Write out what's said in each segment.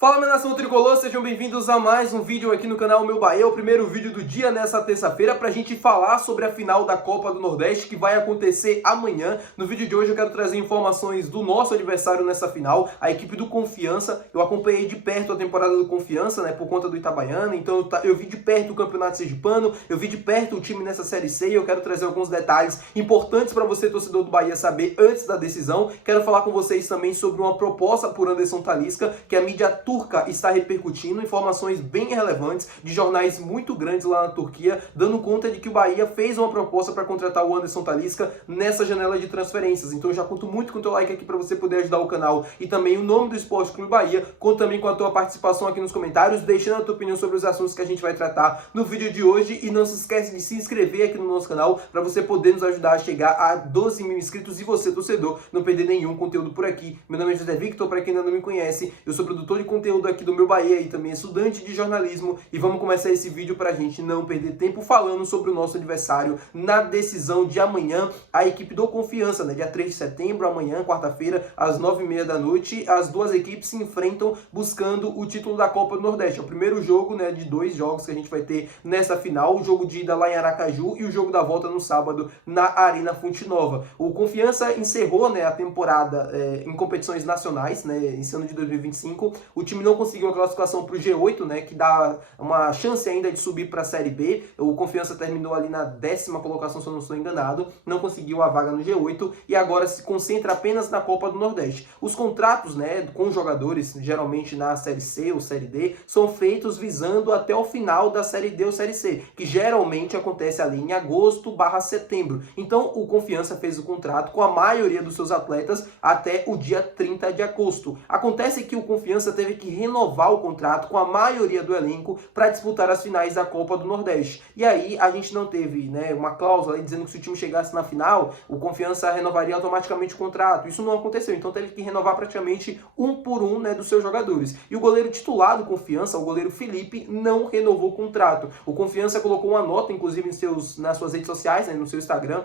Fala, minha nação tricolor, sejam bem-vindos a mais um vídeo aqui no canal Meu Bahia, o primeiro vídeo do dia nessa terça-feira pra gente falar sobre a final da Copa do Nordeste que vai acontecer amanhã. No vídeo de hoje eu quero trazer informações do nosso adversário nessa final, a equipe do Confiança. Eu acompanhei de perto a temporada do Confiança, né, por conta do Itabaiana, então eu vi de perto o Campeonato Sergipano, eu vi de perto o time nessa Série C e eu quero trazer alguns detalhes importantes para você, torcedor do Bahia, saber antes da decisão. Quero falar com vocês também sobre uma proposta por Anderson Talisca, que a mídia turca está repercutindo, informações bem relevantes de jornais muito grandes lá na Turquia, dando conta de que o Bahia fez uma proposta para contratar o Anderson Talisca nessa janela de transferências. Então eu já conto muito com o teu like aqui para você poder ajudar o canal e também o nome do Esporte Clube Bahia. Conto também com a tua participação aqui nos comentários, deixando a tua opinião sobre os assuntos que a gente vai tratar no vídeo de hoje. E não se esquece de se inscrever aqui no nosso canal para você poder nos ajudar a chegar a 12 mil inscritos e você, torcedor, não perder nenhum conteúdo por aqui. Meu nome é José Victor, para quem ainda não me conhece, eu sou produtor de conteúdo aqui do Meu Bahia e também estudante de jornalismo, e vamos começar esse vídeo pra gente não perder tempo falando sobre o nosso adversário na decisão de amanhã, a equipe do Confiança, né? Dia 3 de setembro, amanhã, quarta-feira, às 9h30 da noite, as duas equipes se enfrentam buscando o título da Copa do Nordeste. É o primeiro jogo, né, de dois jogos que a gente vai ter nessa final, o jogo de ida lá em Aracaju e o jogo da volta no sábado na Arena Fonte Nova. O Confiança encerrou, né, a temporada em competições nacionais, né, esse ano de 2025, o time não conseguiu a classificação para o G8, né, que dá uma chance ainda de subir para a Série B. O Confiança terminou ali na 10ª colocação, se eu não estou enganado, não conseguiu a vaga no G8 e agora se concentra apenas na Copa do Nordeste. Os contratos, né, com jogadores, geralmente na Série C ou Série D, são feitos visando até o final da Série D ou Série C, que geralmente acontece ali em agosto/setembro. Então o Confiança fez o contrato com a maioria dos seus atletas até o dia 30 de agosto. Acontece que o Confiança teve que renovar o contrato com a maioria do elenco para disputar as finais da Copa do Nordeste. E aí a gente não teve, né, uma cláusula aí dizendo que se o time chegasse na final, o Confiança renovaria automaticamente o contrato. Isso não aconteceu, então teve que renovar praticamente um por um, né, dos seus jogadores. E o goleiro titular do Confiança, o goleiro Felipe, não renovou o contrato. O Confiança colocou uma nota, inclusive nas suas redes sociais, né, no seu Instagram,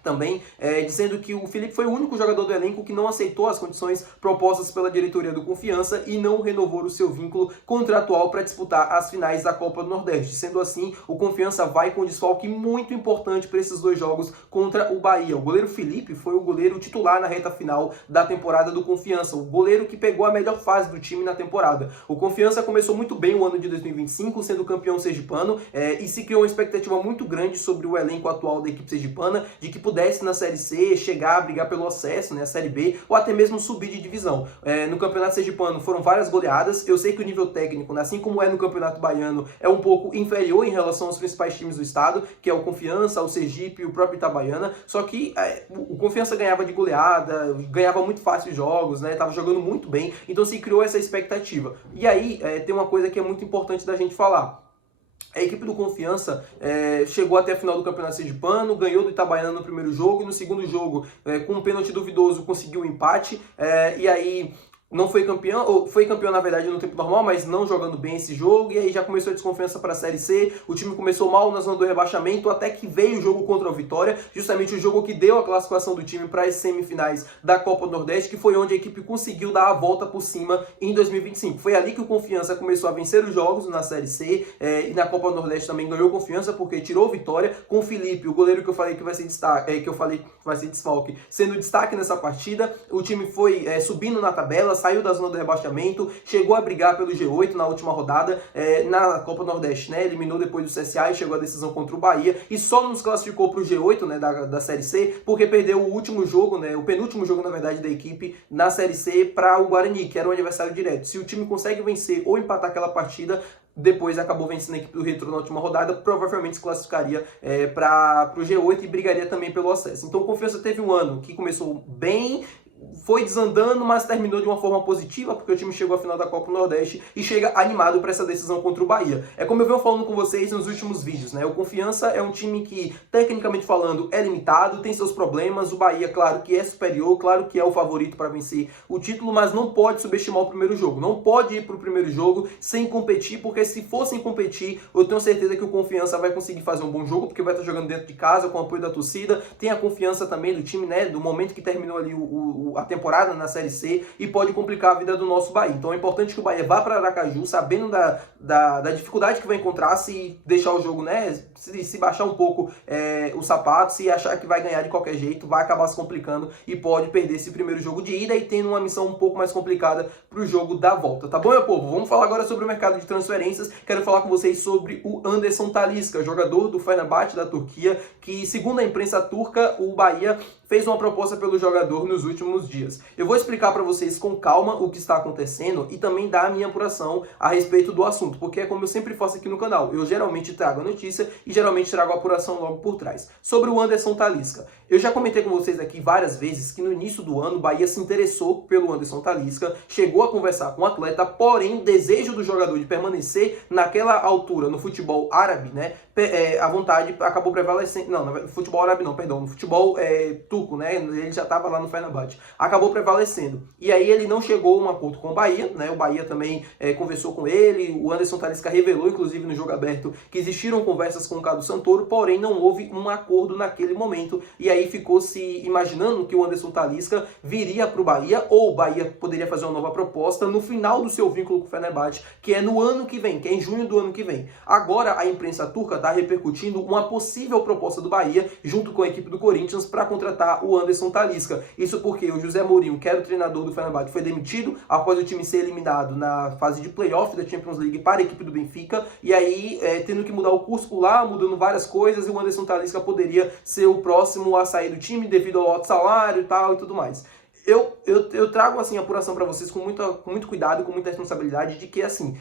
também, dizendo que o Felipe foi o único jogador do elenco que não aceitou as condições propostas pela diretoria do Confiança e não renovou o seu vínculo contratual para disputar as finais da Copa do Nordeste. Sendo assim, o Confiança vai com um desfalque muito importante para esses dois jogos contra o Bahia. O goleiro Felipe foi o goleiro titular na reta final da temporada do Confiança, o goleiro que pegou a melhor fase do time na temporada. O Confiança começou muito bem o ano de 2025, sendo campeão sergipano, e se criou uma expectativa muito grande sobre o elenco atual da equipe sergipana, de que pudesse na Série C chegar a brigar pelo acesso, né, a Série B, ou até mesmo subir de divisão. No Campeonato Sergipano foram várias goleadas. Eu sei que o nível técnico, né, assim como é no Campeonato Baiano, é um pouco inferior em relação aos principais times do estado, que é o Confiança, o Sergipe e o próprio Itabaiana, só que o Confiança ganhava de goleada, ganhava muito fácil os jogos, né, tava jogando muito bem, então se criou essa expectativa. E aí tem uma coisa que é muito importante da gente falar. A equipe do Confiança chegou até a final do Campeonato Sergipano, ganhou do Itabaiana no primeiro jogo, e no segundo jogo, com um pênalti duvidoso, conseguiu o empate, e aí não foi campeão, ou foi campeão na verdade no tempo normal, mas não jogando bem esse jogo, e aí já começou a desconfiança para a Série C, o time começou mal na zona do rebaixamento, até que veio o jogo contra o Vitória, justamente o jogo que deu a classificação do time para as semifinais da Copa do Nordeste, que foi onde a equipe conseguiu dar a volta por cima em 2025. Foi ali que o Confiança começou a vencer os jogos na Série C, e na Copa do Nordeste também ganhou confiança, porque tirou Vitória, com o Felipe, o goleiro que eu falei que vai ser destaque, que eu falei que vai ser desfalque, sendo destaque nessa partida. O time foi subindo na tabela, saiu da zona do rebaixamento, chegou a brigar pelo G8 na última rodada, na Copa Nordeste, né, eliminou depois do CSA e chegou à decisão contra o Bahia, e só nos classificou para o G8, né, da Série C, porque perdeu o último jogo, né, o penúltimo jogo, na verdade, da equipe na Série C para o Guarani, que era um adversário direto. Se o time consegue vencer ou empatar aquela partida, depois acabou vencendo a equipe do Retrô na última rodada, provavelmente se classificaria para o G8 e brigaria também pelo acesso. Então o Confiança teve um ano que começou bem, foi desandando, mas terminou de uma forma positiva, porque o time chegou à final da Copa do Nordeste e chega animado para essa decisão contra o Bahia. É como eu venho falando com vocês nos últimos vídeos, né? O Confiança é um time que, tecnicamente falando, é limitado, tem seus problemas. O Bahia, claro que é superior, claro que é o favorito para vencer o título, mas não pode subestimar o primeiro jogo. Não pode ir para o primeiro jogo sem competir, porque se fossem competir, eu tenho certeza que o Confiança vai conseguir fazer um bom jogo, porque vai estar jogando dentro de casa, com o apoio da torcida. Tem a confiança também do time, né? Do momento que terminou ali o a temporada na Série C e pode complicar a vida do nosso Bahia. Então é importante que o Bahia vá para Aracaju sabendo da dificuldade que vai encontrar se deixar o jogo, né, se baixar um pouco o sapato, se achar que vai ganhar de qualquer jeito, vai acabar se complicando e pode perder esse primeiro jogo de ida e tendo uma missão um pouco mais complicada para o jogo da volta, tá bom, meu povo? Vamos falar agora sobre o mercado de transferências. Quero falar com vocês sobre o Anderson Talisca, jogador do Fenerbahçe da Turquia, que segundo a imprensa turca, o Bahia fez uma proposta pelo jogador nos últimos dias. Eu vou explicar para vocês com calma o que está acontecendo e também dar a minha apuração a respeito do assunto, porque é como eu sempre faço aqui no canal, eu geralmente trago a notícia e geralmente trago a apuração logo por trás. Sobre o Anderson Talisca, eu já comentei com vocês aqui várias vezes que no início do ano o Bahia se interessou pelo Anderson Talisca, chegou a conversar com o atleta, porém o desejo do jogador de permanecer naquela altura no futebol árabe, né, a vontade acabou prevalecendo, não, no futebol árabe não, perdão, no futebol turco, né, ele já estava lá no Fenerbahçe, acabou prevalecendo. E aí ele não chegou a um acordo com o Bahia, né, o Bahia também conversou com ele, o Anderson Talisca revelou, inclusive no Jogo Aberto, que existiram conversas com o Cadu Santoro, porém não houve um acordo naquele momento, e aí ficou se imaginando que o Anderson Talisca viria para o Bahia, ou o Bahia poderia fazer uma nova proposta no final do seu vínculo com o Fenerbahçe, que é no ano que vem, que é em junho do ano que vem. Agora a imprensa turca está repercutindo uma possível proposta do Bahia, junto com a equipe do Corinthians, para contratar o Anderson Talisca. Isso porque o José Mourinho, que era o treinador do Fenerbahçe, foi demitido após o time ser eliminado na fase de playoff da Champions League para a equipe do Benfica, e aí tendo que mudar o curso por lá, mudando várias coisas, e o Anderson Talisca poderia ser o próximo a sair do time devido ao alto salário e tal e tudo mais. Eu trago assim a apuração para vocês com muito cuidado, com muita responsabilidade, de que assim,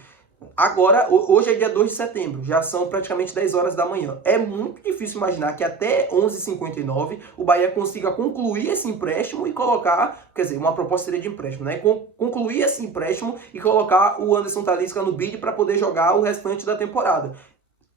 agora, hoje é dia 2 de setembro, já são praticamente 10 horas da manhã. É muito difícil imaginar que até 11h59 o Bahia consiga concluir esse empréstimo e colocar, quer dizer, uma proposta seria de empréstimo, né? Concluir esse empréstimo e colocar o Anderson Talisca no bid para poder jogar o restante da temporada.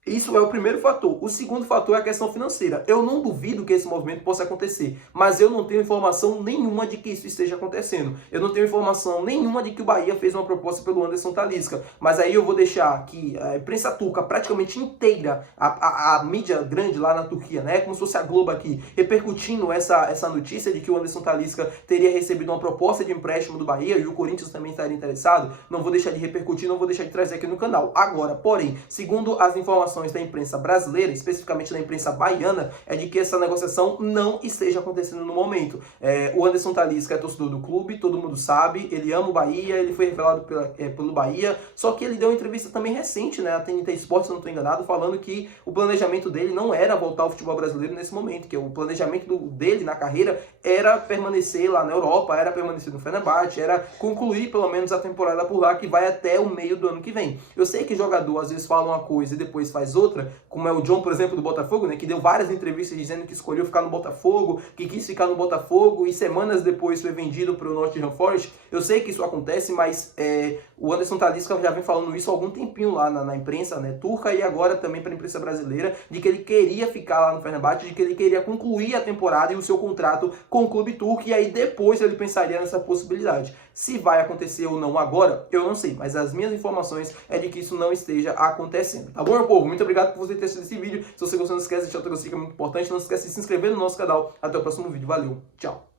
Isso é o primeiro fator. O segundo fator é a questão financeira. Eu não duvido que esse movimento possa acontecer, mas eu não tenho informação nenhuma de que isso esteja acontecendo. Eu não tenho informação nenhuma de que o Bahia fez uma proposta pelo Anderson Talisca. Mas aí eu vou deixar que a imprensa turca praticamente inteira, a mídia grande lá na Turquia, né, como se fosse a Globo aqui, repercutindo essa notícia de que o Anderson Talisca teria recebido uma proposta de empréstimo do Bahia e o Corinthians também estaria interessado. Não vou deixar de repercutir, não vou deixar de trazer aqui no canal. Agora, porém, segundo as informações da imprensa brasileira, especificamente da imprensa baiana, é de que essa negociação não esteja acontecendo no momento. O Anderson Talisca é torcedor do clube, todo mundo sabe, ele ama o Bahia, ele foi revelado pelo Bahia, só que ele deu uma entrevista também recente, né, a TNT Sports, se eu não estou enganado, falando que o planejamento dele não era voltar ao futebol brasileiro nesse momento, que o planejamento dele na carreira era permanecer lá na Europa, era permanecer no Fenerbahçe, era concluir pelo menos a temporada por lá, que vai até o meio do ano que vem. Eu sei que jogador às vezes fala uma coisa e depois faz outra, como é o John, por exemplo, do Botafogo, né, que deu várias entrevistas dizendo que escolheu ficar no Botafogo, que quis ficar no Botafogo e semanas depois foi vendido para o Nottingham Forest. Eu sei que isso acontece, mas o Anderson Talisca já vem falando isso há algum tempinho lá na imprensa, né, turca, e agora também para a imprensa brasileira, de que ele queria ficar lá no Fenerbahçe, de que ele queria concluir a temporada e o seu contrato com o clube turco, e aí depois ele pensaria nessa possibilidade. Se vai acontecer ou não agora, eu não sei, mas as minhas informações é de que isso não esteja acontecendo. Tá bom, meu povo? Muito obrigado por você ter assistido esse vídeo. Se você gostou, não esquece de deixar o seu like, que é muito importante. Não esquece de se inscrever no nosso canal. Até o próximo vídeo. Valeu, tchau!